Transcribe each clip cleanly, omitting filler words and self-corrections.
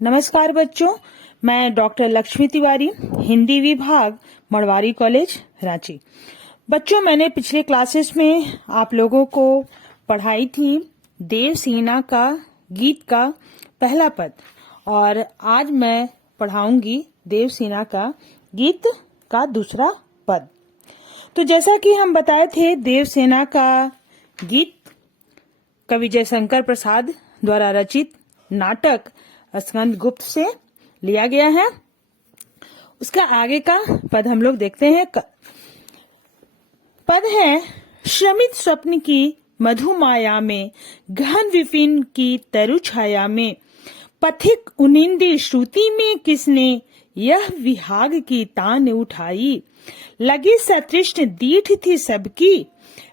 नमस्कार बच्चों, मैं डॉक्टर लक्ष्मी तिवारी, हिंदी विभाग, मड़वारी कॉलेज, रांची। बच्चों, मैंने पिछले क्लासेस में आप लोगों को पढ़ाई थी देवसेना का गीत का पहला पद और आज मैं पढ़ाऊंगी देवसेना का गीत का दूसरा पद। तो जैसा कि हम बताए थे, देवसेना का गीत कवि जयशंकर प्रसाद द्वारा रचित नाटक स्कंदगुप्त से लिया गया है। उसका आगे का पद हम लोग देखते हैं। पद है, श्रमित स्वप्न की मधुमाया में, गहन विपिन की तरु छाया में, पथिक उनिंदी श्रुति में किसने यह विहाग की तान उठाई। लगी सतृष्ण दीठ थी सबकी,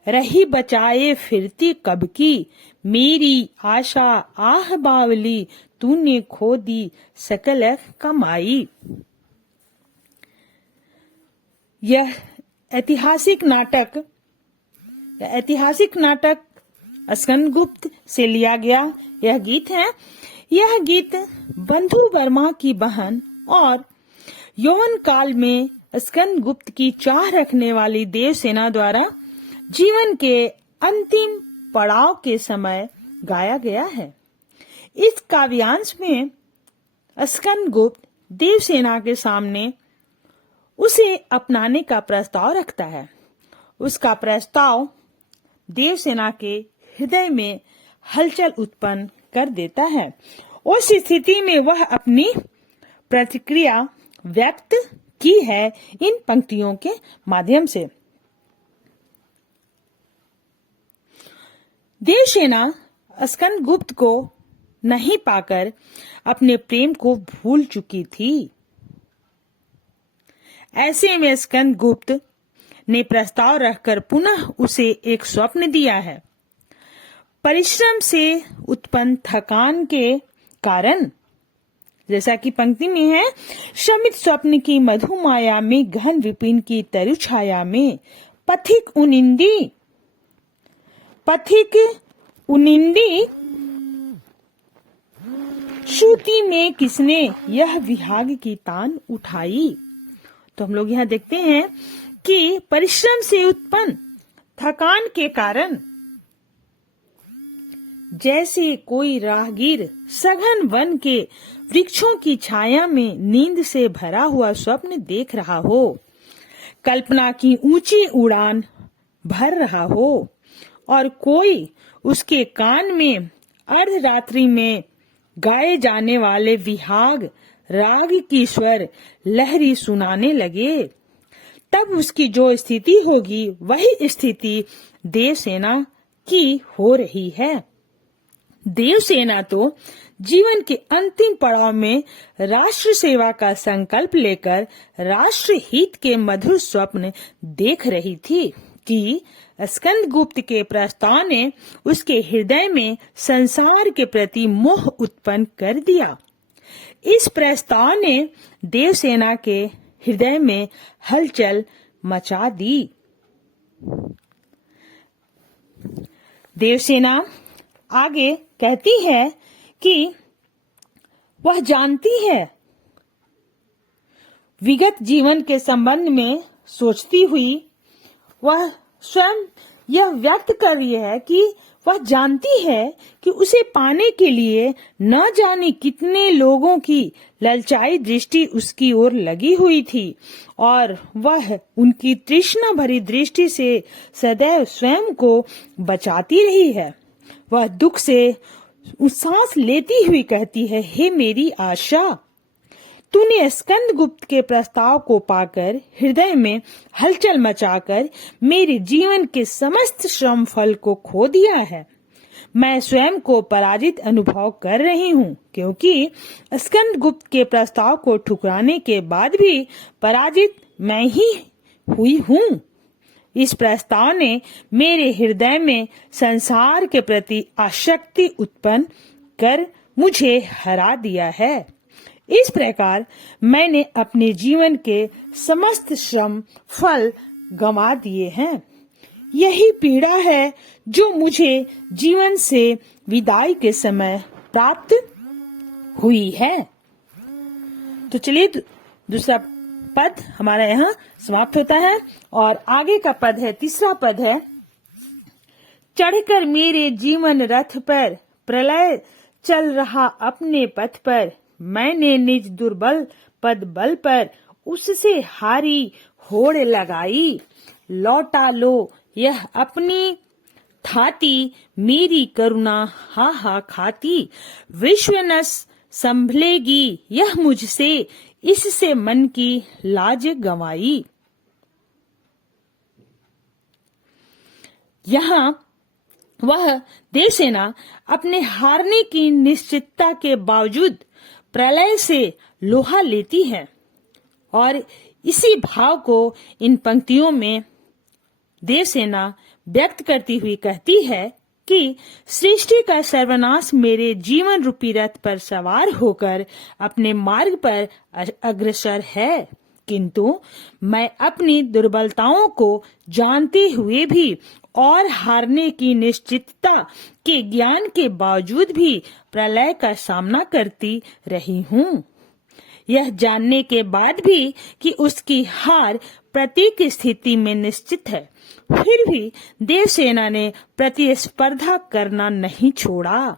रही बचाए फिरती कब की। मेरी आशा आह बावली, तूने खो दी सकल कमाई। यह ऐतिहासिक नाटक स्कंदगुप्त से लिया गया यह गीत है। यह गीत बंधु वर्मा की बहन और यौवन काल में स्कंदगुप्त की चाह रखने वाली देवसेना द्वारा जीवन के अंतिम पड़ाव के समय गाया गया है। इस काव्यांश में स्कंदगुप्त देवसेना के सामने उसे अपनाने का प्रस्ताव रखता है। उसका प्रस्ताव देवसेना के हृदय में हलचल उत्पन्न कर देता है। उस स्थिति में वह अपनी प्रतिक्रिया व्यक्त की है इन पंक्तियों के माध्यम से। देवसेना स्कंदगुप्त को नहीं पाकर अपने प्रेम को भूल चुकी थी। ऐसे में स्कंदगुप्त ने प्रस्ताव रखकर पुनः उसे एक स्वप्न दिया है। परिश्रम से उत्पन्न थकान के कारण, जैसा कि पंक्ति में है, श्रमित स्वप्न की मधुमाया में, गहन विपिन की तरु छाया में, पथिक उनिंदी श्रुति में किसने यह विहाग की तान उठाई। तो हम लोग यहाँ देखते हैं कि परिश्रम से उत्पन्न थकान के कारण जैसे कोई राहगीर सघन वन के वृक्षों की छाया में नींद से भरा हुआ स्वप्न देख रहा हो, कल्पना की ऊंची उड़ान भर रहा हो और कोई उसके कान में अर्धरात्रि में गाए जाने वाले विहाग राग की स्वर लहरी सुनाने लगे, तब उसकी जो स्थिति होगी वही स्थिति देवसेना की हो रही है। देवसेना तो जीवन के अंतिम पड़ाव में राष्ट्र सेवा का संकल्प लेकर राष्ट्र हित के मधुर स्वप्न देख रही थी कि स्कंदगुप्त के प्रस्ताव ने उसके हृदय में संसार के प्रति मोह उत्पन्न कर दिया। इस प्रस्ताव ने देवसेना के हृदय में हलचल मचा दी। देवसेना आगे कहती है कि वह जानती है, विगत जीवन के संबंध में सोचती हुई वह स्वयं यह व्यक्त कर रही है कि वह जानती है कि उसे पाने के लिए न जाने कितने लोगों की ललचाई दृष्टि उसकी ओर लगी हुई थी और वह उनकी तृष्णा भरी दृष्टि से सदैव स्वयं को बचाती रही है। वह दुख से सांस लेती हुई कहती है, हे मेरी आशा, तूने स्कंदगुप्त के प्रस्ताव को पाकर हृदय में हलचल मचाकर मेरे जीवन के समस्त श्रम फल को खो दिया है। मैं स्वयं को पराजित अनुभव कर रही हूँ, क्योंकि स्कंदगुप्त के प्रस्ताव को ठुकराने के बाद भी पराजित मैं ही हुई हूँ। इस प्रस्ताव ने मेरे हृदय में संसार के प्रति आसक्ति उत्पन्न कर मुझे हरा दिया है। इस प्रकार मैंने अपने जीवन के समस्त श्रम फल गंवा दिए हैं। यही पीड़ा है जो मुझे जीवन से विदाई के समय प्राप्त हुई है। तो चलिए दूसरा पद हमारा यहाँ समाप्त होता है और आगे का पद है, तीसरा पद है, चढ़कर मेरे जीवन रथ पर प्रलय चल रहा अपने पथ पर, मैंने निज दुर्बल पद बल पर उससे हारी होड़ लगाई, लौटा लो यह अपनी थाती मेरी करुणा हा हा खाती, विश्व न संभलेगी यह मुझसे इससे मन की लाज गंवाई। यहाँ वह देवसेना अपने हारने की निश्चितता के बावजूद प्रलय से लोहा लेती है और इसी भाव को इन पंक्तियों में देवसेना व्यक्त करती हुई कहती है कि सृष्टि का सर्वनाश मेरे जीवन रूपी रथ पर सवार होकर अपने मार्ग पर अग्रसर है, किंतु मैं अपनी दुर्बलताओं को जानते हुए भी और हारने की निश्चितता के ज्ञान के बावजूद भी प्रलय का सामना करती रही हूँ। यह जानने के बाद भी कि उसकी हार प्रत्येक स्थिति में निश्चित है, फिर भी देवसेना ने प्रतिस्पर्धा करना नहीं छोड़ा।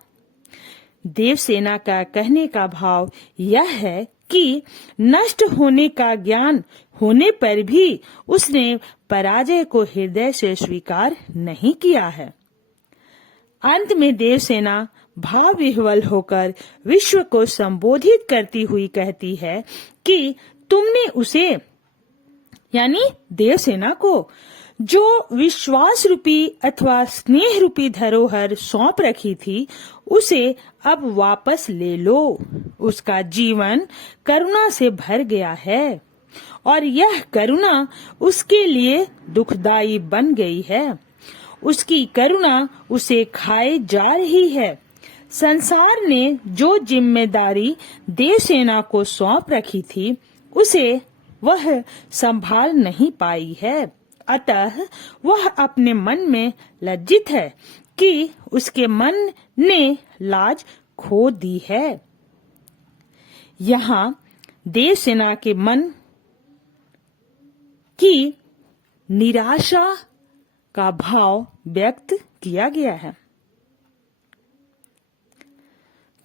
देवसेना का कहने का भाव यह है कि नष्ट होने का ज्ञान होने पर भी उसने पराजय को हृदय से स्वीकार नहीं किया है। अंत में देवसेना भाव विह्वल होकर विश्व को संबोधित करती हुई कहती है कि तुमने उसे यानी देवसेना को जो विश्वास रूपी अथवा स्नेह रूपी धरोहर सौंप रखी थी उसे अब वापस ले लो। उसका जीवन करुणा से भर गया है और यह करुणा उसके लिए दुखदाई बन गई है। उसकी करुणा उसे खाए जा रही है। संसार ने जो जिम्मेदारी देवसेना को सौंप रखी थी उसे वह संभाल नहीं पाई है, अतः वह अपने मन में लज्जित है कि उसके मन ने लाज खो दी है। यहाँ देवसेना के मन की निराशा का भाव व्यक्त किया गया है।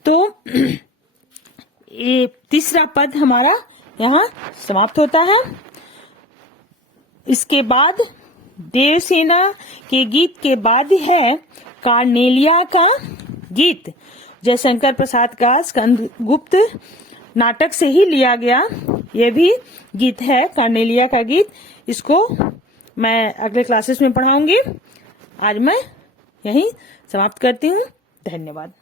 तो ये तीसरा पद हमारा यहाँ समाप्त होता है। इसके बाद देवसेना के गीत के बाद है कार्नेलिया का गीत। जयशंकर प्रसाद का स्कंदगुप्त नाटक से ही लिया गया यह भी गीत है, कार्नेलिया का गीत। इसको मैं अगले क्लासेस में पढ़ाऊंगी। आज मैं यहीं समाप्त करती हूँ। धन्यवाद।